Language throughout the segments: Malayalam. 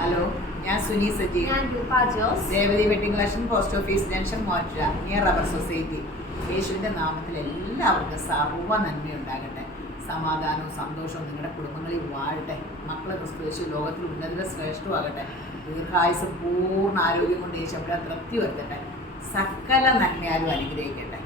ഹലോ, ഞാൻ സുനി സജി. ഞാൻ Roopa Jose. Devathi wedding collection, post office junction, മോറ്റ നിയർ റബ്ബർ സൊസൈറ്റി. യേശുവിൻ്റെ നാമത്തിൽ എല്ലാവർക്കും സർവ്വ നന്മയുണ്ടാകട്ടെ. സമാധാനവും സന്തോഷവും നിങ്ങളുടെ കുടുംബങ്ങളിൽ വാഴട്ടെ. മക്കളെ ക്രിസ്തു ലോകത്തിൽ ഉന്നതിലെ ശ്രേഷ്ഠമാകട്ടെ. ദീർഘായുസ് പൂർണ്ണ ആരോഗ്യം കൊണ്ട് യേശു അവിടെ തൃപ്തി വരുത്തട്ടെ. സകല നന്മയാലും അനുഗ്രഹിക്കട്ടെ.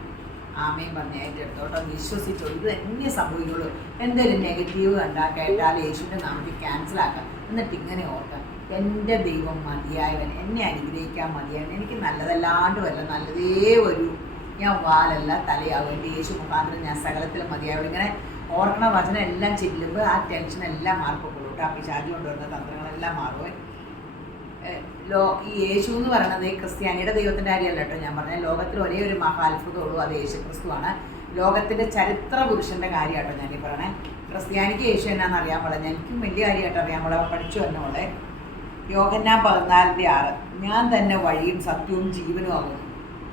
ആമയും പറഞ്ഞ് ഏറ്റെടുത്തോട്ടോ, വിശ്വസിച്ചോ. ഇത് തന്നെ സംഭവിക്കുള്ളൂ. എന്തെങ്കിലും നെഗറ്റീവ് കേട്ടാൽ യേശുവിൻ്റെ നാമത്തിൽ ക്യാൻസലാക്കാം. എന്നിട്ട് ഇങ്ങനെ ഓർക്കാം, എൻ്റെ ദൈവം മതിയായവൻ, എന്നെ അനുഗ്രഹിക്കാൻ മതിയായവൻ, എനിക്ക് നല്ലതല്ലാണ്ട് വല്ല നല്ലതേ വരൂ, ഞാൻ വാലല്ല തലയാവും, എൻ്റെ യേശു മുഖാന്തരം ഞാൻ സകലത്തിലും മതിയാവും. ഇങ്ങനെ ഓർക്കണ വചനം എല്ലാം ചെല്ലുമ്പോൾ ആ ടെൻഷനെല്ലാം മാറിപ്പോകുള്ളൂ കേട്ടോ. അപ്പോൾ ഷാജി കൊണ്ടുവരുന്ന തന്ത്രങ്ങളെല്ലാം മാറുമേ. ഈ യേശു എന്ന് പറയുന്നത് ക്രിസ്ത്യാനിയുടെ ദൈവത്തിൻ്റെ കാര്യമല്ല കേട്ടോ ഞാൻ പറഞ്ഞത്. ലോകത്തിൽ ഒരേ ഒരു മഹാത്ഭുതമുള്ളൂ, അത് യേശു ക്രിസ്തുവാണ്. ലോകത്തിൻ്റെ ചരിത്ര പുരുഷൻ്റെ കാര്യമാട്ടോ ഞാനീ പറയണേ. ക്രിസ്ത്യാനിക്ക് യേശു എന്നാന്ന് അറിയാൻ പാടില്ല, എനിക്കും വലിയ കാര്യമായിട്ട് അറിയാൻ പാടില്ല. പഠിച്ചു വന്നോളെ. യോഹന്നാൻ 14:6 ഞാൻ തന്നെ വഴിയും സത്യവും ജീവനും ആകുന്നു.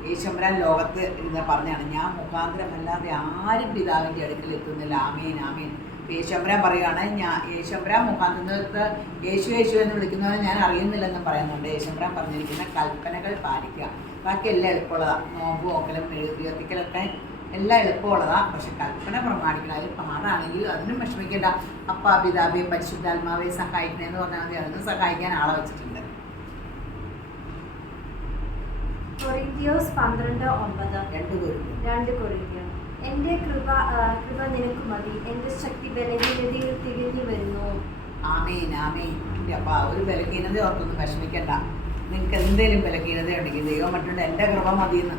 യേശുമ്പരാൻ ലോകത്ത് ഇരുന്ന് പറഞ്ഞാണ്, ഞാൻ മുഖാന്തരമല്ലാതെ ആരും പിതാവിൻ്റെ അടുക്കൽ എത്തുന്നില്ല. ആമേൻ ആമേൻ. യേശുമ്പരാൻ പറയുകയാണ്, യേശുമ്പരാൻ മുഖാന്തരത്ത് യേശു യേശു എന്ന് വിളിക്കുന്നവരെ ഞാൻ അറിയുന്നില്ലെന്നും പറയുന്നുണ്ട്. യേശുമ്പരാൻ പറഞ്ഞിരിക്കുന്ന കൽപ്പനകൾ പാലിക്കുക. ബാക്കി എല്ലാം എളുപ്പമുള്ളതാണ്. നോമ്പ് നോക്കലും എഴുതിയത്തിക്കലൊക്കെ എല്ലാം എളുപ്പമുള്ളതാണ്. പക്ഷെ കൽപ്പന പ്രമാണിക്കണം. അതിൽ പാടാണെങ്കിൽ അതിനും വിഷമിക്കേണ്ട. അപ്പാ പിതാബിയും പരിശുദ്ധാത്മാവെ സഹായിക്കണമെന്ന് പറഞ്ഞാൽ മതി. അതിന് സഹായിക്കാൻ ആളെ വെച്ചിട്ടുണ്ട്. കൊറിന്ത്യൻസ് 12:9. 2 കൊരിന്ത്യർ. എൻ്റെ കൃപ നിനക്ക് മതി, എൻ്റെ ശക്തി ബലഹീനതയിൽ തികഞ്ഞു വരുന്നു. ആമേൻ ആമേൻ. അപ്പം ഒരു ബലഹീനത ഓർത്തൊന്നും വിഷമിക്കണ്ട. നിങ്ങൾക്ക് എന്തെങ്കിലും ബലഹീനത ഉണ്ടെങ്കിൽ ദൈവം മറ്റുണ്ട് എൻ്റെ കൃപ മതിയെന്ന്.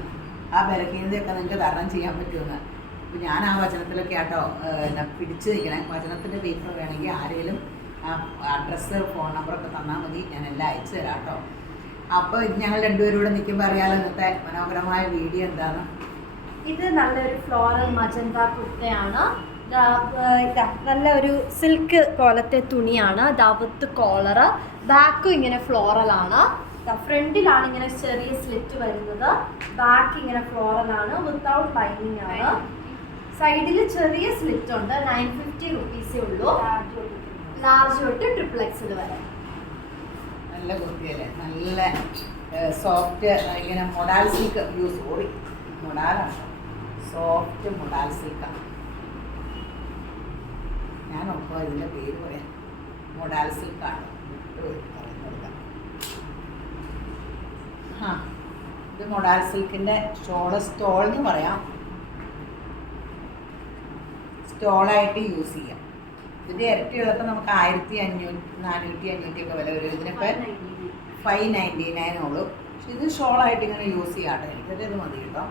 ആ ബലഹീനതയൊക്കെ നിങ്ങൾക്ക് തരണം ചെയ്യാൻ പറ്റുമെന്ന്. അപ്പോൾ ഞാൻ ആ വചനത്തിലൊക്കെ ആട്ടോ പിടിച്ചു നിൽക്കണേ. വചനത്തിൻ്റെ പേപ്പർ വേണമെങ്കിൽ ആരെങ്കിലും അഡ്രസ്സ് ഫോൺ നമ്പറൊക്കെ തന്നാൽ മതി, ഞാൻ എല്ലാം അയച്ചു തരാം കേട്ടോ. അപ്പോൾ ഇത് ഞങ്ങൾ രണ്ടുപേരും കൂടെ നിൽക്കുമ്പോൾ അറിയാലോ ഇന്നത്തെ മനോഹരമായ വീഡിയോ എന്താണ്. ഇത് നല്ലൊരു ഫ്ലോറൽ മജന്ത കുർത്തയാണ്. നല്ല ഒരു സിൽക്ക് പോലത്തെ തുണിയാണ്. വിത്ത് കോളറ്, ബാക്കും ഇങ്ങനെ ഫ്ലോറലാണ്. ഫ്രണ്ടിലാണ് ഇങ്ങനെ ചെറിയ സ്ലിറ്റ് വരുന്നത്, ബാക്ക് ഇങ്ങനെ ഫ്ലോറലാണ്, വിത്തൗട്ട് ലൈനിങ് ആണ്. സൈഡിൽ ചെറിയ സ്ലിറ്റ് ഉണ്ട്. 950 റുപ്പീസേ ഉള്ളൂ. ലാർജ് തൊട്ട് XXL വരെ. നല്ല കുർത്തിയല്ലേ, നല്ല സോഫ്റ്റ്. ഇങ്ങനെ മൊഡാൽ സിൽക്ക്, സോറി മൊഡാലാണ്, സോഫ്റ്റ് മൊഡാൽ സിൽക്കാണ്. ഞാൻ ഒപ്പം ഇതിൻ്റെ പേര് പറയാം. മൊഡാൽ സിൽക്കാണ്. ഇത് മൊഡാൽ സിൽക്കിൻ്റെ സ്റ്റോൾ എന്ന് പറയാം. സ്റ്റോളായിട്ട് യൂസ് ചെയ്യാം. ഇതിൻ്റെ ഇരട്ടിയുള്ളപ്പോൾ നമുക്ക് 1500, 400, 500 ഒക്കെ വില വരും. ഇതിനിപ്പോൾ 599 ഉള്ളൂ. പക്ഷെ ഇത് ഷോളായിട്ട് ഇങ്ങനെ യൂസ് ചെയ്യാട്ടോ. എനിക്കത് ഇത് മതി കേട്ടോ.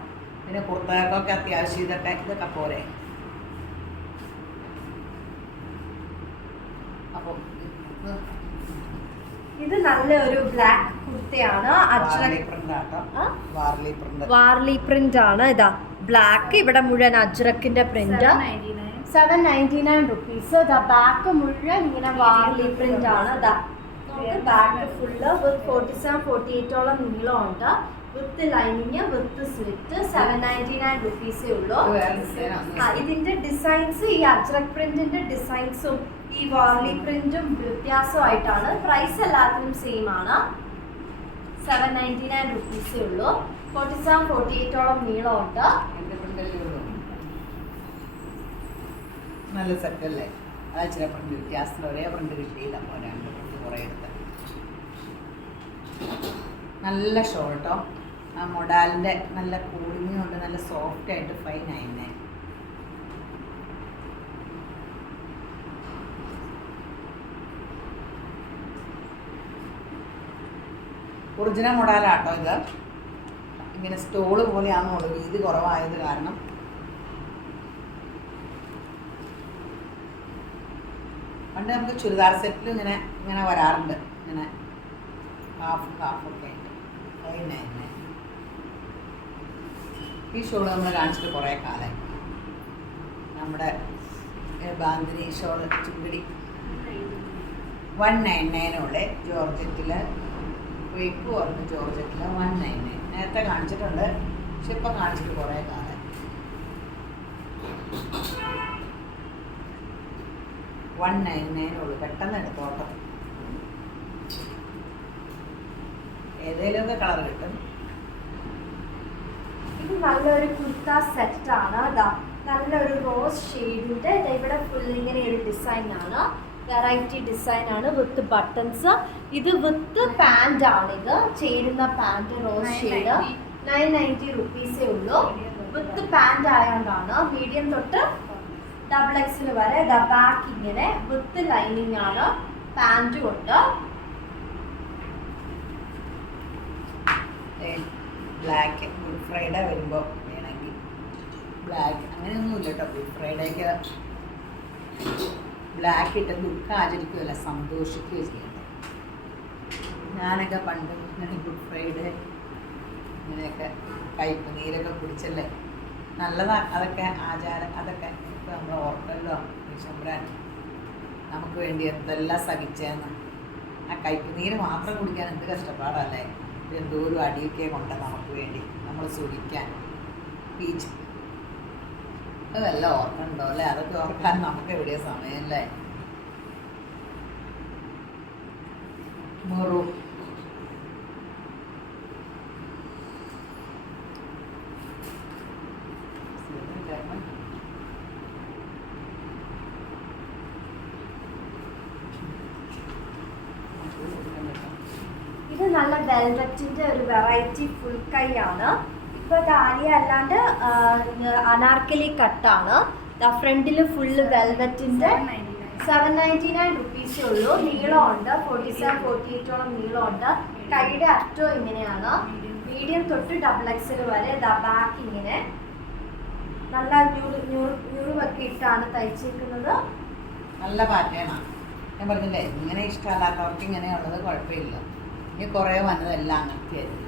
പിന്നെ കുർത്തകൾക്കൊക്കെ അത്യാവശ്യം ഇതൊക്കെ പോരെ. അപ്പോൾ ഇത് നല്ല ഒരു ബ്ലാക്ക് കുർത്തയാണ്. വാർലി പ്രിന്റ് ആണ്. ഇതാ ബ്ലാക്ക്, ഇവിടെ മുഴുവൻ അജ്രക്കിന്റെ പ്രിന്റ്. 799 റുപ്പീസ്. ബാക്ക് മുഴുവൻ ഇങ്ങനെ വാർലി പ്രിന്റ് ആണ്. ബാക്ക് ഫുള്ള് 47-48ഓളം നീളമുണ്ട്. വിത്ത് ലൈനിങ്, വിത്ത് സ്ലിറ്റ്. 799 റുപ്പീസേ ഉള്ളൂ. ഇതിന്റെ ഡിസൈൻസ്, ഈ അജ്രക് പ്രിന്റിന്റെ ഡിസൈൻസും ഈ വാർലി പ്രിന്റും വ്യത്യാസമായിട്ടാണ്. പ്രൈസ് എല്ലാത്തിനും സെയിം ആണ്. 799 റുപ്പീസേ ഉള്ളൂ. 47-48ഓളം നീളമുണ്ട്. നല്ല സെറ്റല്ലേ. അത് ചില പ്രിന്റ് വ്യത്യാസത്തിൽ ഒരേ പ്രിന്റ് കിട്ടിയില്ല. അപ്പോൾ 2 പ്രിന്റ് കുറേ എടുത്ത്. നല്ല ഷോൾട്ടോ. ആ മൊഡാലിൻ്റെ നല്ല കൂളിംഗ് കൊണ്ട് നല്ല സോഫ്റ്റ് ആയിട്ട് 599. ഒറിജിനൽ മൊഡാലാട്ടോ ഇത്. ഇങ്ങനെ സ്റ്റോള് പോലെയാണെന്നുള്ളൂ, വീതി കുറവായത് കാരണം. പണ്ട് നമുക്ക് ചുരിദാർ സെറ്റിൽ ഇങ്ങനെ വരാറുണ്ട്, ഇങ്ങനെ ഹാഫൊക്കെ ആയിട്ട്. ഈ ഷോള് നമ്മൾ കാണിച്ചിട്ട് കുറേ കാലമായി. നമ്മുടെ ബാന്തിനി ഷോള് ചുങ്കിടി 199 ഉള്ളേ. ജോർജറ്റിൽ വെയ്പ്പ് പറഞ്ഞു. ജോർജറ്റിൽ 199 നേരത്തെ കാണിച്ചിട്ടുണ്ട്, പക്ഷെ ഇപ്പം കാണിച്ചിട്ട് കുറേ കാലം. 199 ഉള്ളൂ. പെട്ടെന്ന് എടുത്തോട്ടോ. ഏതെങ്കിലുമൊക്കെ കളർ കിട്ടും. ഇത് നല്ലൊരു കുർത്ത സെറ്റാണ്. അതാ നല്ലൊരു റോസ് ഷെയ്ഡിൻ്റെ ഇവിടെ ഫുൾ ഇങ്ങനെ ഒരു ഡിസൈനാണ്, വെറൈറ്റി ഡിസൈനാണ് വിത്ത് ബട്ടൺസ്. ഇത് വിത്ത് പാൻ്റ് ആണ്, ഇത് ചേരുന്ന പാൻറ് റോസ് ഷെയ്ഡ്. 990 റുപ്പീസേ ഉള്ളൂ. വിത്ത് പാൻറ് ആയതുകൊണ്ടാണ്. മീഡിയം തൊട്ട് XXL വരെ. ദ ബാക്ക് ഇങ്ങനെ വിത്ത് ലൈനിങ് ആണ്, പാൻറ്റും ഉണ്ട്. ബ്ലാക്ക് ഗുഡ് ഫ്രൈഡേ വരുമ്പോൾ വേണമെങ്കിൽ ബ്ലാക്ക് അങ്ങനെയൊന്നുമില്ല കേട്ടോ. ഗുഡ് ഫ്രൈഡേക്ക് ബ്ലാക്ക് ഇട്ട് ദുഃഖം ആചരിക്കുകയല്ല, സന്തോഷിക്കുകയോ ചെയ്യട്ടെ. ഞാനൊക്കെ പണ്ട് ഇങ്ങനെ ഗുഡ് ഫ്രൈഡേ ഇങ്ങനെയൊക്കെ കയ്പ് നീരൊക്കെ കുടിച്ചല്ലേ, നല്ലതാണ് അതൊക്കെ ആചാരം. അതൊക്കെ ഇപ്പോൾ നമ്മൾ ഓർക്കല്ലോ ശമ്പരാൻ നമുക്ക് വേണ്ടി എന്തെല്ലാം സഹിച്ചതെന്ന്. ആ കയ്പ് നീര് മാത്രം കുടിക്കാൻ എന്ത് കഷ്ടപ്പാടല്ലേ. എന്തോരം അടിയൊക്കെ കൊണ്ട് നമുക്ക് വേണ്ടി നമ്മൾ സുഖിക്കാൻ പീച്ച് അതെല്ലാം ഓർക്കണ്ടോ അല്ലേ? അതൊക്കെ ഓർക്കാൻ നമുക്ക് എവിടെയാ സമയമല്ലേ. മുറു ഇത് നല്ല വെൽവെറ്റിന്റെ ഒരു വെറൈറ്റി ഫുൾ കൈ ആണ്. ഇപ്പൊ ദാലിയ അല്ലാണ്ട് അനാർക്കലി കട്ടാണ്. ഫ്രണ്ടിൽ ഫുള്ള് വെൽവെറ്റിന്റെ 799 റുപ്പീസേ ഉള്ളൂ. നീളമുണ്ട് 47-48ഓളം നീളമുണ്ട്. കൈയുടെ അറ്റവും ഇങ്ങനെയാണ്. മീഡിയം തൊട്ട് XXL വരെ. ബാക്ക് ഇങ്ങനെ നല്ല ഞുറുവൊക്കെ ഇട്ടാണ് തയ്ച്ചേക്കുന്നത്. നല്ല പാറ്റേണാണ്. ഞാൻ പറഞ്ഞില്ലേ, ഇങ്ങനെ ഇഷ്ടമല്ലാത്തവർക്ക് ഇങ്ങനെയുള്ളത് കുഴപ്പമില്ല. ഇനി കുറേ വന്നതെല്ലാം അങ്ങനത്തെയായിരുന്നു.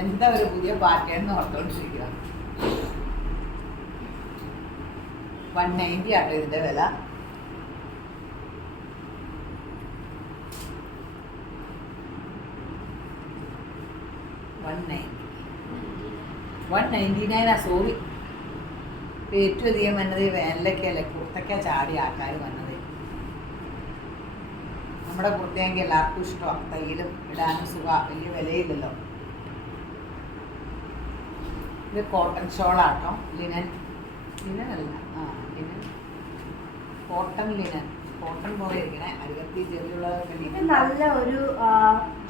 എന്താ ഒരു പുതിയ പാറ്റേൺ എന്ന് ഓർത്തോണ്ടിരിക്കുക. 190 ആട്ടോ ഇതിൻ്റെ വില. $199. സോറി, ഏറ്റവും അധികം വന്നത് വേനലൊക്കെയല്ലേ, കുർത്തക്ക ചാടി ആൾക്കാർ വന്നത്. നമ്മുടെ കുർത്തയെങ്കിൽ എല്ലാവർക്കും ഇഷ്ടമാണ്, തയ്യലും ഇടാനും സുഖമാണ്, വലിയ വിലയില്ലല്ലോ. ഇത് കോട്ടൺ ഷോളാട്ടോ, ലിനൻ അല്ല, ലിനൻ, കോട്ടൺ ലിനൻ, കോട്ടൺ പോലെ ഇരിക്കണേ. അരികത്തി ചെറിയുള്ളതൊക്കെ. ഇത് നല്ല ഒരു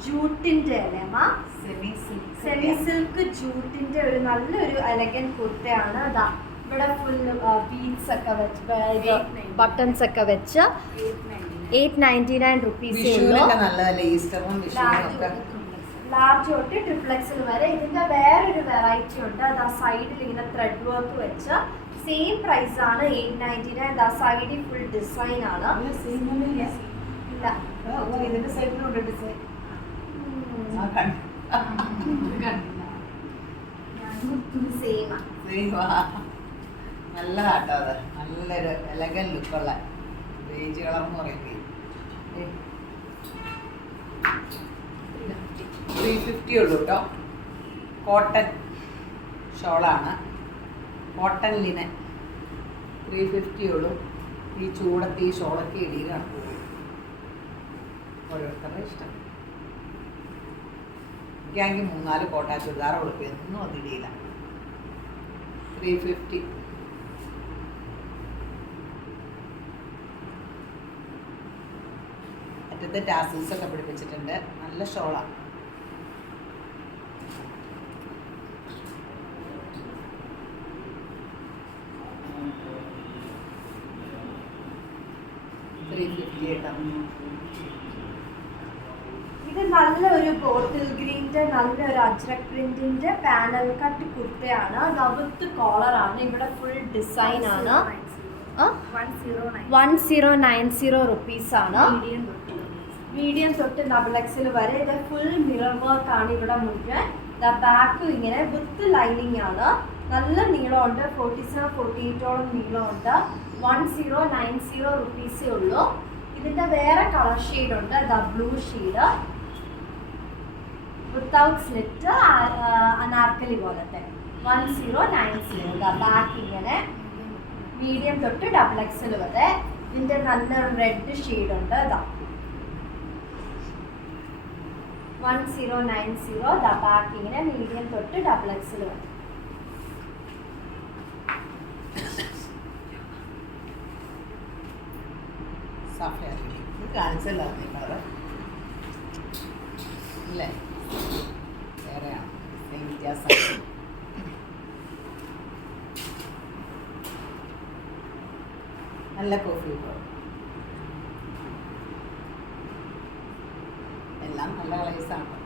ജൂട്ടിന്റെ അല്ലേമ്മ, സെമി സിൽക്ക് ജൂട്ടിന്റെ ഒരു നല്ലൊരു എലഗൻ കുർത്തയാണ്. അതാ ഇവിടെ ഫുൾ ബീഡ്സ് ഒക്കെ വെച്ച് ബട്ടൺസ് ഒക്കെ വെച്ച് 899 റുപ്പീസേ ഉള്ളൂ. ലാർജ് തൊട്ട് XXL വരെ. ഇതിന്റെ വേറൊരു വെറൈറ്റി ഉണ്ട്. അതാ സൈഡിൽ ഇങ്ങനെ ത്രെഡ് വർക്ക് വെച്ച് സെയിം പ്രൈസ് ആണ് 899. സൈഡിൽ ഫുൾ ഡിസൈൻ ആണ്. നല്ലതാട്ടോ അത്, നല്ലൊരു എലഗൻ ലുക്കുള്ള ബേജ് കളർ എന്ന് പറയുന്നത്. 350 ഉള്ളൂ കേട്ടോ. കോട്ടൺ ഷോളാണ്, കോട്ടൺ ലിനൻ. 350 ഉള്ളൂ. ഈ ചൂടത്ത് ഈ ഷോളൊക്കെ ഇടിയിലാണ് പോകും. ഓരോരുത്തരുടെ ഇഷ്ടം. എനിക്കാണെങ്കിൽ 3-4 കോട്ട ചുരിദാർ കൊടുക്കും, എന്നും അത് ഇടിയില്ല. 350. അറ്റത്ത് ടാസിൽസ് ഒക്കെ പിടിപ്പിച്ചിട്ടുണ്ട്. നല്ല ഷോളാണ്. ഇത് നല്ലൊരു ബോട്ടിൽ ഗ്രീൻ്റെ നല്ലൊരു അജ്രക് പ്രിന്റിന്റെ പാനൽ കട്ട് കുർത്തയാണ്. വിത്ത് കോളർ ആണ്. ഇവിടെ ഫുൾ ഡിസൈൻ ആണ്. 1090 റുപ്പീസ് ആണ്. മീഡിയം തൊട്ട് XXL വരെ. ഇത് ഫുൾ മിറർ വർക്ക് ആണ് ഇവിടെ മുഴുവൻ. ബാക്ക് ഇങ്ങനെ വിത്ത് ലൈനിങ് ആണ്. നല്ല നീളമുണ്ട്, 47-48ഓളം നീളമുണ്ട്. 1090 റുപ്പീസേ ഉള്ളൂ. ഇതിന്റെ വേറെ കളർ ഷെയ്ഡ് ഉണ്ട്. Blue shade without slit, Anarkali പോലത്തെ. 1090. ബാക്ക് ഇങ്ങനെ മീഡിയം തൊട്ട് XXL വരെ. ഇതിന്റെ നല്ല റെഡ് ഷെയ്ഡ് ഉണ്ട്. 1090 ദ ബാക്ക് ഇങ്ങനെ മീഡിയം തൊട്ട് ഡബിൾ എക്സൽ വരെ. കാണിച്ചല്ലോ കളറ് അല്ലേ, വേറെയാണ് വ്യത്യാസം. നല്ല കോഫി എല്ലാം നല്ല കളേഴ്സാണ്.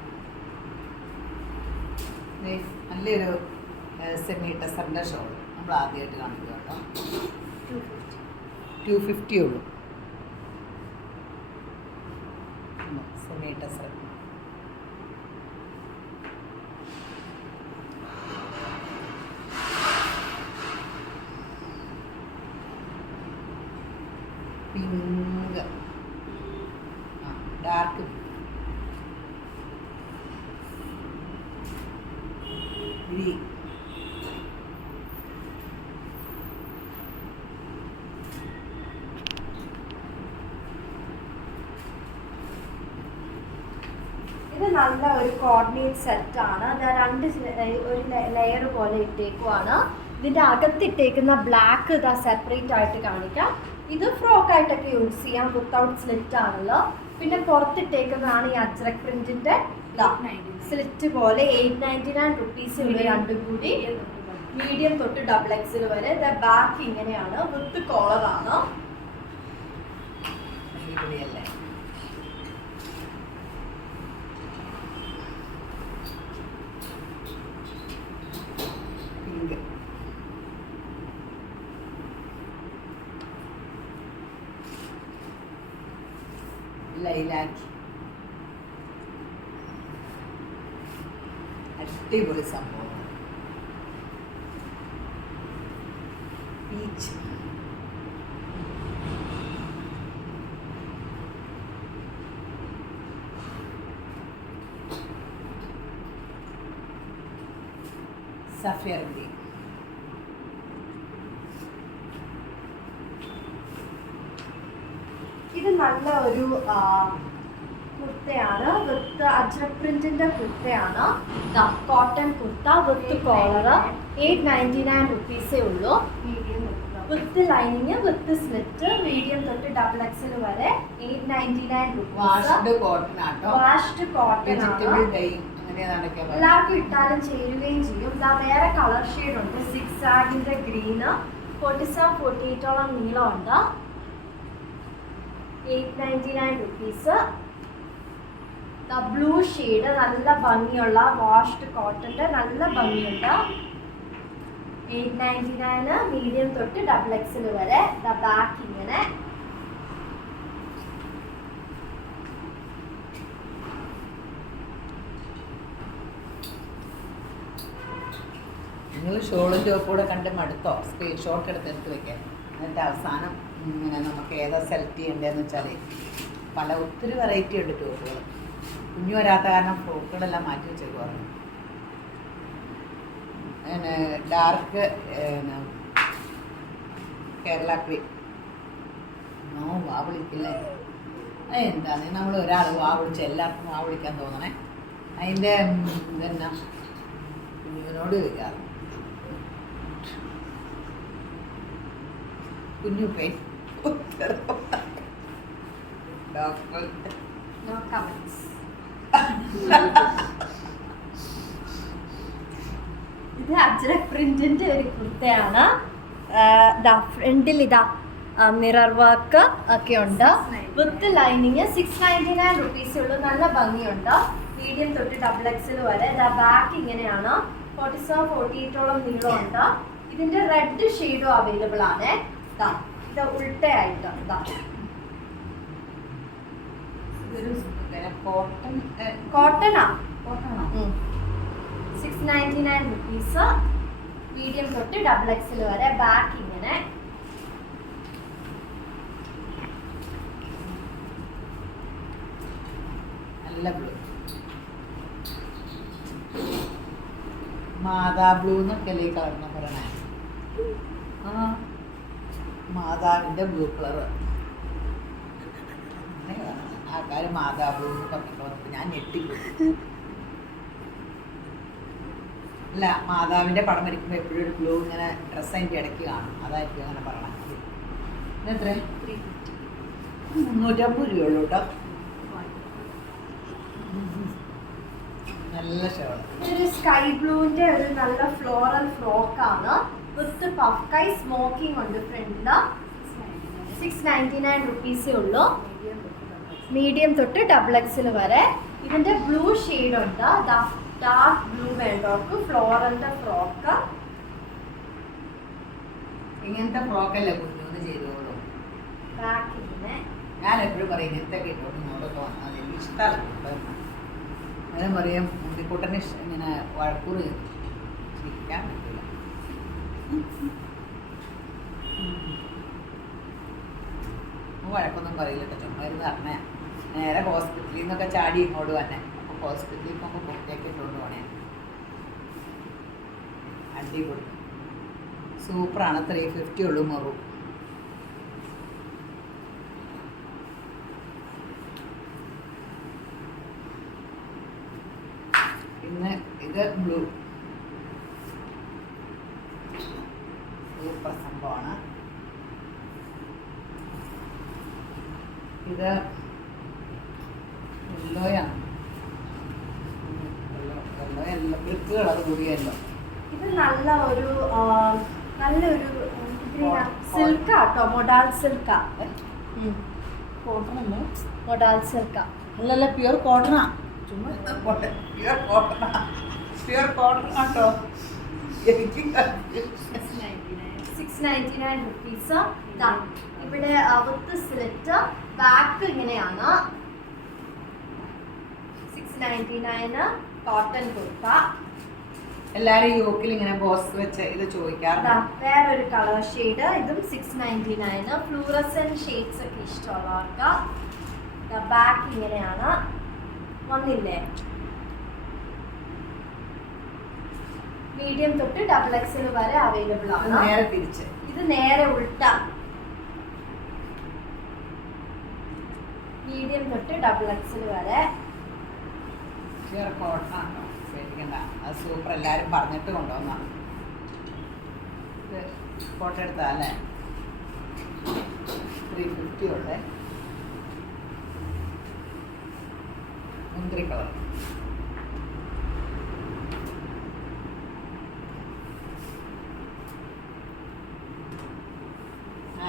നല്ലൊരു സെമി ടെസറിൻ്റെ ഷോൾ നമ്മൾ ആദ്യമായിട്ട് കാണിക്കുക കേട്ടോ. 250 ഉള്ളൂ semi tussar. Pink dark green ഇത് നല്ല ഒരു കോർഡിനേറ്റ് സെറ്റ് ആണ്. ഞാൻ ഒരു ലെയർ പോലെ ഇട്ടേക്കുവാണ്. ഇതിന്റെ അകത്തിട്ടേക്കുന്ന ബ്ലാക്ക് ഇതാ സെപ്പറേറ്റ് ആയിട്ട് കാണിക്കാം. ഇത് ഫ്രോക്ക് ആയിട്ടൊക്കെ യൂസ് ചെയ്യാം, വിത്തൗട്ട് സ്ലിറ്റ് ആണല്ലോ. പിന്നെ പുറത്തിട്ടേക്കുന്നതാണ് ഈ അജ്രക് പ്രിന്റിന്റെ സ്ലിറ്റ് പോലെ. 899 റുപ്പീസ് ഇവിടെ രണ്ടും കൂടി. മീഡിയം തൊട്ട് ഡബിൾ എക്സിൽ വരെ. ബാക്ക് ഇങ്ങനെയാണ്, വിത്ത് കോളറാണ്. അടിപൊളിയല്ലേ. പിങ്ക് ലൈലാക്കി അടിപൊളി സംഭവം. പീച്ച് സഫിയർ ഗ്രീൻ ഇത് നല്ല ഒരു കുർത്തയാണ്, വിത്ത് അജ്രക് പ്രിന്റിന്റെ കുർത്തയാണ്. കോട്ടൺ കുർത്ത വിത്ത് കോളർ. 899 റുപ്പീസേ ഉള്ളൂ. വിത്ത് ലൈനിങ്, വിത്ത് സ്ലിറ്റ്, മീഡിയം തൊട്ട് ഡബിൾ എക്സൽ വരെ. 899 റുപ്പീസ്. വാഷ്ഡ് കോട്ടൺ ആട്ടോ. വാഷ്ഡ് കോട്ടൺ വെജിറ്റബിൾ ആണ്. ഡൈ അങ്ങനെ നടക്കാൻ എല്ലാവർക്കും ഇട്ടാലും ചേരുകയും ചെയ്യും. ഇതാ വേറെ കളർ ഷെയ്ഡ് ഉണ്ട്, 6 ആഗിന്റെ ഗ്രീന്. 47-48ഓളം നീളമുണ്ട്. 899 റുപ്പീസ്. ബ്ലൂ ഷെയ്ഡ് നല്ല ഭംഗിയുള്ള വാഷ്ഡ് കോട്ടന്റെ നല്ല ഭംഗിയുണ്ട്. 899 മീഡിയം തൊട്ട് ഡബിൾ എക്സിൽ വരെ. ബാക്ക് ഇങ്ങനെ. നിങ്ങൾ ഷോളും ടോപ്പും കൂടെ കണ്ട് മടുത്തോ? സ്ക്രീൻഷോട്ട് എടുത്ത് വെക്കാം. എന്നിട്ട് അവസാനം ഇങ്ങനെ നമുക്ക് ഏതാ സെലക്ട് ചെയ്യേണ്ടതെന്ന് വെച്ചാൽ ഒത്തിരി വെറൈറ്റി ഉണ്ട് ടോപ്പുകൾ. കുഞ്ഞു വരാത്ത കാരണം ഫ്രോക്കുകളെല്ലാം മാറ്റി വെച്ചേക്കുവാണ്. പിന്നെ ഡാർക്ക് കേരള ക്രീം. വാ വിളിക്കില്ലേ? എന്താണ് നമ്മൾ ഒരാൾ വാ വിളിച്ച് എല്ലാവർക്കും വാ വിളിക്കാൻ തോന്നണേ. അതിൻ്റെ ഇതെന്നാ കുഞ്ഞുവിനോട് ചോദിക്കാറ്. കുഞ്ഞു പേ ഡോക്ടർ No comments. ഇത് അജ്രക് പ്രിന്റിന്റെ ഒരു കുർത്തയാണ്. ഫ്രണ്ടിൽ ഇതാ മിറർ വർക്ക് ഒക്കെ ഉണ്ട്, വിത്ത് ലൈനിങ്. 699 റുപ്പീസേ ഉള്ളൂ. നല്ല ഭംഗിയുണ്ട്. മീഡിയം തൊട്ട് ഡബിൾ എക്സിൽ വരെ. ബാക്ക് ഇങ്ങനെയാണ്. 47-48ഓളം നീളമുണ്ട്. ഇതിന്റെ റെഡ് ഷെയ്ഡും അവൈലബിൾ ആണ്. ഇത് ഉൾട്ടയായിട്ട് കോട്ടണാ. 699 റുപ്പീസ്. മീഡിയം തൊട്ട് ഡബിൾ എക്സിൽ വരെ. ബാക്ക് ഇങ്ങനെ. നല്ല ബ്ലൂ, മാതാ ബ്ലൂ എന്നൊക്കെ അല്ലേ കളറിനെ പറയണേ? മാതാവിൻ്റെ ബ്ലൂ കളർ. ആ ആൾക്കാർ മാതാ ബ്ലൂ എന്ന് പറഞ്ഞിട്ട് വന്നിട്ട് ഞാൻ ഞെട്ടിപ്പോയി. അല്ല, മാതാവിൻ്റെ പടം വരയ്ക്കുമ്പോൾ എപ്പോഴും ഒരു ബ്ലൂ ഇങ്ങനെ ഡ്രസ്സ് അതിൻ്റെ ഇടയ്ക്ക് കാണും, അതായിരിക്കും അങ്ങനെ പറയണം. എത്ര 350 രൂപയുള്ളൂ കേട്ടോ. നല്ല ഷോൾ. ഒരു സ്കൈ ബ്ലൂവിന്റെ ഒരു നല്ല ഫ്ലോറൽ ഫ്രോക്ക് ആണ് വിത്ത് പഫ് കൈ സ്മോക്കിംഗ് ഉണ്ട് ഫ്രണ്ടില്. 699 റുപ്പീസേ ഉള്ളൂ. മീഡിയം തൊട്ട് XXL വരെ. ഇതിന്റെ ബ്ലൂ ഷെയ്ഡ് ഉണ്ട്, ഡാർക്ക് ബ്ലൂ വേണ്ടവർക്ക് ഫ്ലോറലിന്റെ ഫ്രോക്ക്. ഇങ്ങനത്തെ ഫ്രോക്കല്ലേ കുഞ്ഞൊന്ന് ചെയ്തോളൂ. ബാക്ക് ഇങ്ങനെ ഞാൻ എപ്പോഴും പറയും ഇങ്ങനത്തെ ഒക്കെ ഇട്ടോട്ട് ഇങ്ങോട്ടൊക്കെ വന്നാൽ എനിക്ക് ഇഷ്ടമല്ല. ഞാൻ പറയും മുണ്ടിക്കൂട്ടന് ഇങ്ങനെ വഴക്കൂറ് ചിരിക്കാൻ പറ്റില്ല. വഴക്കൊന്നും പറയില്ല കേട്ടോ, ചുമ്മാ ഇരുന്ന് പറഞ്ഞ നേരെ ഹോസ്പിറ്റലിൽ നിന്നൊക്കെ ചാടി ഇങ്ങോട്ട് വന്നെ. അപ്പോൾ ഹോസ്പിറ്റലിൽ പോകുമ്പോൾ പുറത്തേക്ക് ഇട്ടുകൊണ്ട് പോണേ. അടിപൊളി സൂപ്പറാണ്. 350 ഉള്ളൂ മറു. പിന്നെ ഇത് ബ്ലൂ സൂപ്പർ സംഭവമാണ്. ഇത് യെല്ലോയാണ്. യെല്ലോ ബ്രിക്ക് കളർ കൂടിയല്ലോ. ഇത് നല്ലൊരു സിൽക്ക് ആട്ടോ, മൊഡാൾ സിൽക്കാ. കോട്ടണല്ലോ. മൊഡാൾ സിൽക്കാ. അല്ലല്ല, പ്യുർ കോട്ടണാ. ചുമ്മാ പ്യുർ കോട്ടണാ. പ്യുർ കോട്ടൺ ആട്ടോ. എനിക്ക് 699 റുപ്പീസ്. ഇവിടെ വിത്ത് സ്ലിറ്റ് ബാക്ക് ഇങ്ങനെയാണ്. 699 കോട്ടൺ കുർത്ത. എല്ലാരും യോക്കിൽ ഇങ്ങനെ ബോസ് വെച്ച് ഇത് ചോദിക്കാറുണ്ട്. വേറൊരു കളർ ഷെയ്ഡ്, ഇതും 699. ഫ്ലൂറസെന്റ് ഷെയ്ഡ്സ് ഒക്കെ ഇഷ്ടമുള്ളവർക്ക്. ബാക്ക് ഇങ്ങനെയാണ്. വന്നില്ലേ? മീഡിയം തൊട്ട് XXL വരെ അവൈലബിൾ ആണ്. നേരെ തിരിച്ച് ഇത് നേരെ ഉൾട്ട. മീഡിയം തൊട്ട് XXL വരെ. പ്യുർ കോട്ടൺ ആണോ, പേടിക്കണ്ട. അത് സൂപ്പർ, എല്ലാരും പറഞ്ഞിട്ട് കൊണ്ടുവന്നാണ്. ഇത് ഫോട്ടോ എടുത്താ അല്ലേ? 350 ഉള്ളേ. മുന്തിരി കളർ.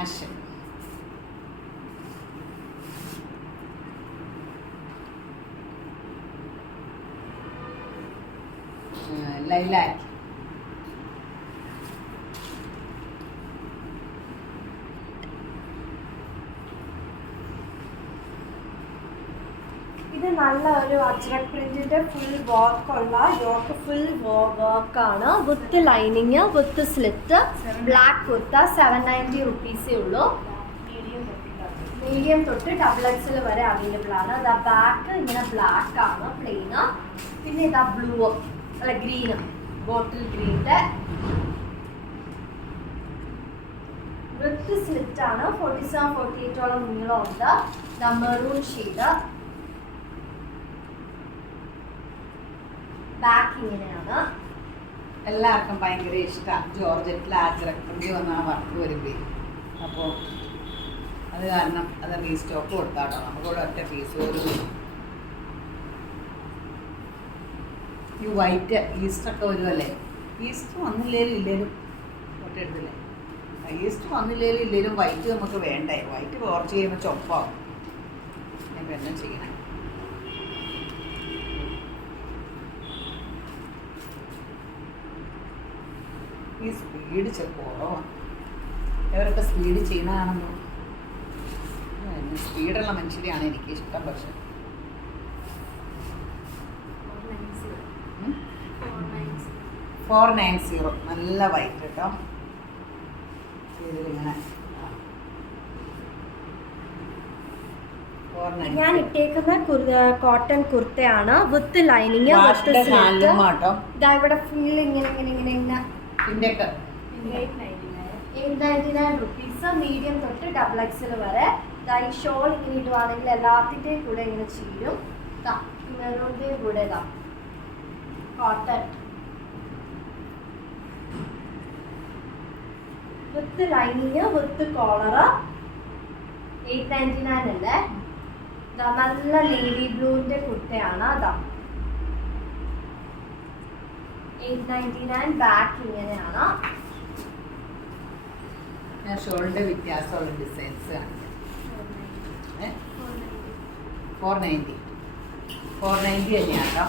ആഷ്. ലൈലാക്ക്. ഇത് നല്ല ഒരു അജ്രക് പ്രിന്റിന്റെ ഫുൾ വർക്ക് ഉള്ള യോക്ക് ഫുൾ വർക്ക് ആണ്. വിത്ത് lining with slit. Black kurta 790 റുപ്പീസേ ഉള്ളൂ. മീഡിയം തൊട്ട് XXL വരെ അവൈലബിൾ ആണ്. ഇതാ ബാക്ക് ഇങ്ങനെ ബ്ലാക്ക് ആണ് പ്ലെയിൻ. പിന്നെ ഇതാ ബ്ലൂ അല്ല ഗ്രീന്, ബോട്ടിൽ ഗ്രീൻ്റെ വിത്ത് സ്ലിറ്റ് ആണ്. 47-48 നീളമുണ്ട്. Maroon shade. ബാക്ക് ഇങ്ങനെയാണ്. എല്ലാവർക്കും ഭയങ്കര ഇഷ്ടമാണ് ജോർജറ്റിൽ ആജറക് പ്രിന്റ് വന്ന ആ വർക്ക് വരുമ്പേ. അപ്പോൾ അത് കാരണം അത് റീസ്റ്റോക്ക് കൊടുത്താട്ടോ. നമുക്കിവിടെ ഒറ്റ പീസ് പോലും. ഈ വൈറ്റ് ഈസ്റ്ററൊക്കെ വരുമല്ലേ? ഈസ്റ്റർ വന്നില്ലേലും ഇല്ലേലും ഫോട്ടോ എടുത്തില്ലേ? ഈസ്റ്റർ വന്നില്ലേലും ഇല്ലേലും വൈറ്റ് നമുക്ക് വേണ്ടേ? വൈറ്റ് കുറച്ച് ചെയ്യുമ്പോൾ ചൊപ്പാവും. ഞാൻ എല്ലാം ചെയ്യണേ. ഈ സ്പീഡ് കുറവാണ്. ഇവരൊക്കെ സ്പീഡ് ചെയ്യുന്നതാണെന്നോ. സ്പീഡുള്ള മനുഷ്യരെയാണ് എനിക്ക് ഇഷ്ടം. പക്ഷെ 490 നല്ല വൈറ്റ് കേട്ടോ. ഇതിലിങ്ങനെ ഞാൻ ഇട്ടേക്കുന്ന കോട്ടൺ കുർത്തയാണ് വിത്ത് ലൈനിങ് വിത്ത് സ്ലിറ്റ്. ഇതാ ഇവിടെ ഫുൾ ഇങ്ങനെ ഇങ്ങനെ ഇങ്ങനെ ഇങ്ങനെ 899 റുപ്പീസ്. മീഡിയം തൊട്ട് XXL വരെ. ഈ ഷോൾ ഇങ്ങനെ ഇടുവാണെങ്കിൽ എല്ലാത്തിൻ്റെയും കൂടെ ഇങ്ങനെ ചീരും. മെറൂണിൻ്റെയും കൂടെ കോട്ടൺ വിത്ത് ലൈനിങ് വിത്ത് കോളറ് 899 അല്ലേ. നല്ല നേവി ബ്ലൂവിന്റെ കുർത്തയാണ്. 899 ബാക്ക് ഇങ്ങനെയാണ്. ഞാൻ ഷോളിന്റെ വ്യത്യാസമുള്ള ഡിസൈൻസ് കാണിക്കാം. 490 തന്നെയാണ് കേട്ടോ.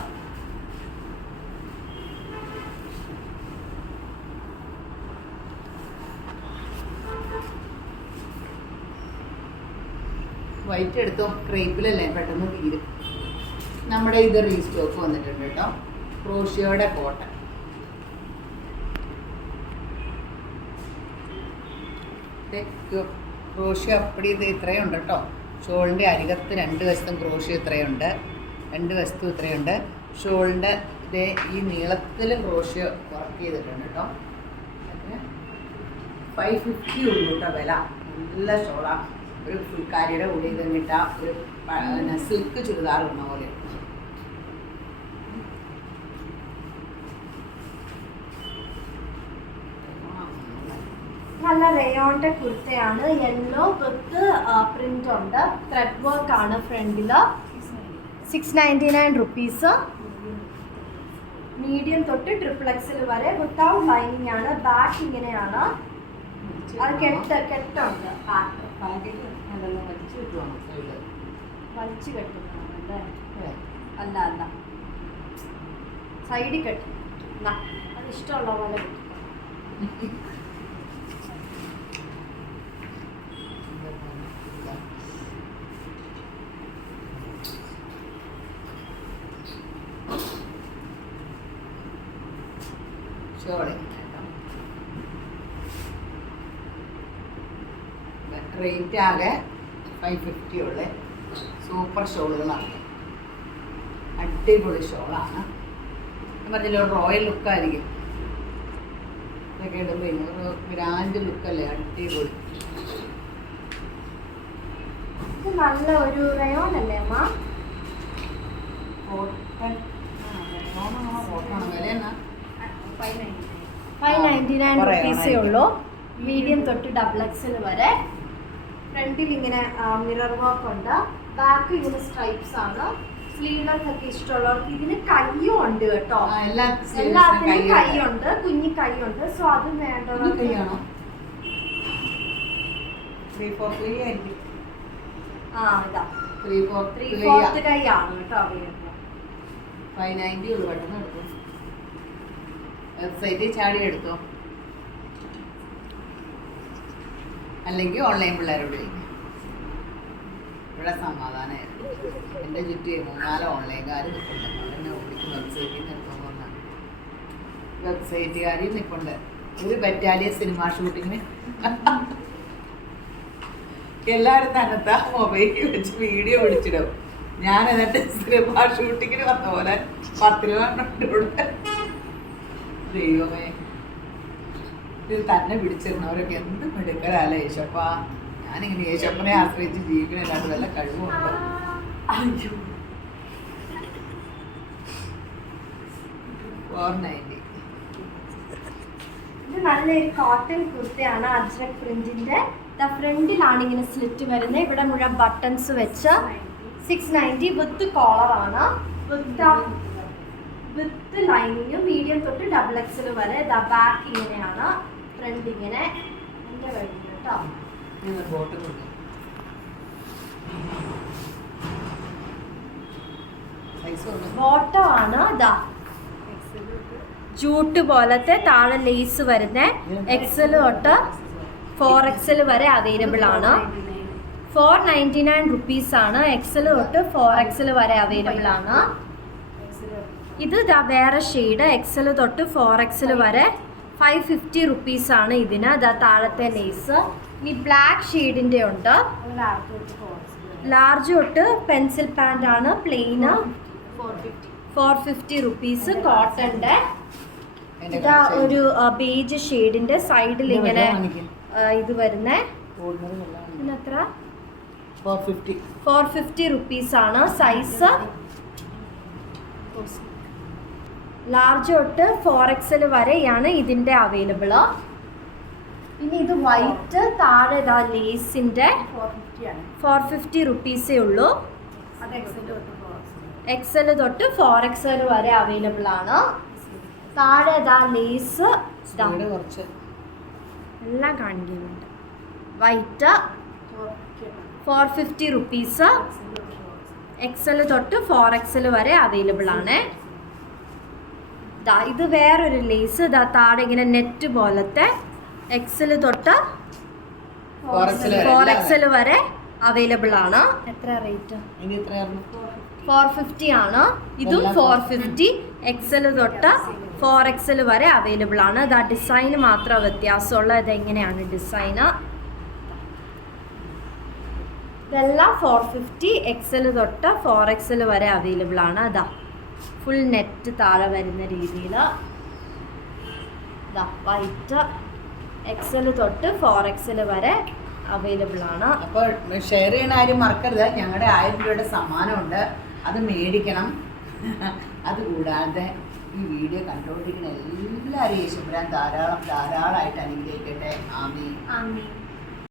വൈറ്റ് എടുത്തോ, ക്രേപ്പിലല്ലേ പെട്ടെന്ന് തീരും. നമ്മുടെ ഇത് റീസ്റ്റോക്ക് വന്നിട്ടുണ്ട് കേട്ടോ. ക്രോഷിയോയുടെ കോട്ടൺ. ക്രോഷ്യോ അപ്പടി ഇത് ഇത്രയും ഉണ്ട് കേട്ടോ. ഷോളിൻ്റെ അരികത്ത് 2 വശത്തും ക്രോഷ്യോ ഇത്രയുണ്ട്, 2 വശത്തും ഇത്രയുണ്ട്. ഷോളിൻ്റെ ഇതേ ഈ നീളത്തിലും ക്രോഷ്യോ വർക്ക് ചെയ്തിട്ടുണ്ട് കേട്ടോ. 550 ഉള്ളൂ കേട്ടോ വില. നല്ല ഷോളാണ്. ഒരു ഫുൾക്കാരിയുടെ കൂടെ ഇത് കിട്ട ഒരു സിൽക്ക് ചുരിദാർ ഇടുന്ന പോലെ. നല്ല റയോണിന്റെ കുർത്തയാണ്. യെല്ലോ വിത്ത് പ്രിന്റ് ഉണ്ട്. ത്രെഡ് വർക്ക് ആണ് ഫ്രണ്ടില്. 699 റുപ്പീസ്. മീഡിയം തൊട്ട് XXL വരെ വിത്തൗട്ട് ലൈനിങ് ആണ്. ബാക്ക് ഇങ്ങനെയാണ്. അത് കെട്ടുണ്ട്. വലിച്ചു കെട്ടുന്നതാണല്ലേ? അല്ല അല്ല, സൈഡിൽ കെട്ടും. അത് ഇഷ്ടമുള്ള പോലെ കെട്ടും. റേറ്റ് ആകെ 550 ഉള്ള സൂപ്പർ ഷോളുകളാണ്. അടിപൊളി ഷോളാണ്. ഞാൻ പറഞ്ഞില്ല, ഒരു റോയൽ ലുക്കായിരിക്കും ഇതൊക്കെ ഇടുമ്പോൾ. ഒരു ഗ്രാൻഡ് ലുക്കല്ലേ, അടിപൊളി. ഇത് നല്ല ഒരു റയോൺ അല്ലേ അമ്മ? കോട്ടൺ. കോട്ടൺ വില എന്നാ? 599 റുപ്പീസേ ഉള്ളൂ. മീഡിയം തൊട്ട് XXL വരെ. ഫ്രണ്ടിൽ ഇങ്ങനെ മിറർ വർക്ക് ഉണ്ട്. ബാക്ക് ഇങ്ങനെ സ്ട്രൈപ്സ് ആണ്. സ്ലീവ്ലെസ് ഒക്കെ ഇഷ്ടമുള്ളവർക്ക് ഇതിന് കയ്യും ഉണ്ട് കേട്ടോ. എല്ലാത്തിനും കൈയുണ്ട്, കുഞ്ഞി കൈയുണ്ട്. സോ അത് വേണ്ടവർക്ക് ഇതാ 3/4 കൈയാണ് കേട്ടോ. 590 ഉള്ളു. പെട്ടെന്ന് എടുക്കും. വെബ്സൈറ്റിൽ ചാടി എടുത്തോ, അല്ലെങ്കിൽ ഓൺലൈൻ പിള്ളേരോട് ചോദിക്കും. ഇവിടെ സമാധാനമായിരുന്നു. എൻ്റെ ചുറ്റും 3-4 ഓൺലൈൻകാർ നിൽപ്പുണ്ട്. എന്നെ വിളിക്കും വെബ്സൈറ്റിൽ നിന്ന് എടുത്തോന്ന് പറഞ്ഞാൽ. വെബ്സൈറ്റുകാരിൽ നിൽപ്പുണ്ട്. ഒരു ബറ്റാലിയൻ സിനിമ ഷൂട്ടിങ്ങിന് എല്ലാവരും തന്നെത്താ മൊബൈലിൽ വെച്ച് വീഡിയോ പിടിച്ചിടും. ഞാൻ എന്നിട്ട് സിനിമ ഷൂട്ടിങ്ങിന് വന്ന പോലെ 10 രൂപ കണ്ടിട്ടുണ്ട്. ദൈവമേ, ഇത് തന്നെ പിടിച്ചിരുന്നവരൊക്കെ എന്ത് മിടുക്കരല്ലേ യേശപ്പ. ഞാനിങ്ങനെ യേശപ്പനെ ആശ്രയിച്ച് ജീവിക്കണല്ലാണ്ട് വല്ല കഴിവുണ്ടോ? അയ്യോ, 490. ഇത് നല്ലൊരു കോട്ടൺ കുർത്തയാണ്. അജ്രക് പ്രിന്റിന്റെ. ഫ്രണ്ടിലാണ് ഇങ്ങനെ സ്ലിറ്റ് വരുന്നത്. ഇവിടെ മുഴുവൻ ബട്ടൺസ് വെച്ച് 690 വിത്ത് കോളർ ആണ്. With lining. മീഡിയം തൊട്ട് XXL വരെ. ബാക്ക് ഇങ്ങനെയാണ്, ഫ്രണ്ട് ഇങ്ങനെ. എൻ്റെ കഴിഞ്ഞു കേട്ടോ. ബോട്ടം ആണ്. ജൂട്ട് പോലത്തെ താഴെ ലേസ് വരുന്ന. XL തൊട്ട് 4XL വരെ അവൈലബിൾ ആണ്. 499 റുപ്പീസ് ആണ്. XL തൊട്ട് 4XL വരെ അവൈലബിൾ ആണ്. ഇത് വേറെ ഷെയ്ഡ്. XL തൊട്ട് 4XL വരെ 550 റുപ്പീസ് ആണ് ഇതിന്. താഴത്തെ ലേസ്. ഇനി ബ്ലാക്ക് ഷെയ്ഡിൻ്റെ ഉണ്ട്. ലാർജ് തൊട്ട് പെൻസിൽ പാൻ്റ് ആണ്. പ്ലെയിന് 450 റുപ്പീസ്. കോട്ടൻ്റെ. ഇതാ ഒരു ബേജ് ഷെയ്ഡിൻ്റെ. സൈഡിൽ ഇങ്ങനെ ഇത് വരുന്നേ. ഇതിനെത്ര? 450. 450 റുപ്പീസാണ്. സൈസ് ലാർജ് തൊട്ട് 4XL വരെയാണ് ഇതിൻ്റെ അവൈലബിൾ. ഇനി ഇത് വൈറ്റ്, താഴെ ഇതാ ലേസിൻ്റെ 450 റുപ്പീസേ ഉള്ളൂ. XL തൊട്ട് 4XL വരെ അവൈലബിൾ ആണ്. താഴെ ഇതാ ലേസ് കുറച്ച് എല്ലാം കാണിക്കുന്നുണ്ട്. White 450 rupees. XL തൊട്ട് 4XL വരെ അവൈലബിൾ ആണ്. ഇത് വേറൊരു ലേസ് ഇതാ താഴെ ഇങ്ങനെ നെറ്റ് പോലത്തെ XL തൊട്ട് 4XL വരെ അവൈലബിൾ ആണ്. എത്ര റേറ്റ്? 450 ആണ്. ഇതും 450. XL തൊട്ട് 4XL വരെ അവൈലബിൾ ആണ്. ഇതാ ഡിസൈൻ മാത്രം വ്യത്യാസമുള്ള. ഇതെങ്ങനെയാണ് ഡിസൈന്? ഇതെല്ലാം 450. XL തൊട്ട് 4XL വരെ അവൈലബിൾ ആണ്. അതാ ഫുൾ നെറ്റ് താഴെ വരുന്ന രീതിയിൽ വൈറ്റ് XL തൊട്ട് 4XL വരെ അവൈലബിൾ ആണ്. അപ്പോൾ ഷെയർ ചെയ്യണ കാര്യം മറക്കരുത്. ഞങ്ങളുടെ 1000 രൂപയുടെ സമ്മാനമുണ്ട്, അത് മേടിക്കണം. അതുകൂടാതെ ഈ വീഡിയോ കണ്ടുകൊണ്ടിരിക്കുന്ന എല്ലാവരും യേശുബ്രാൻ ധാരാളമായിട്ട് അനുഗ്രഹിക്കട്ടെ. ആമീൻ.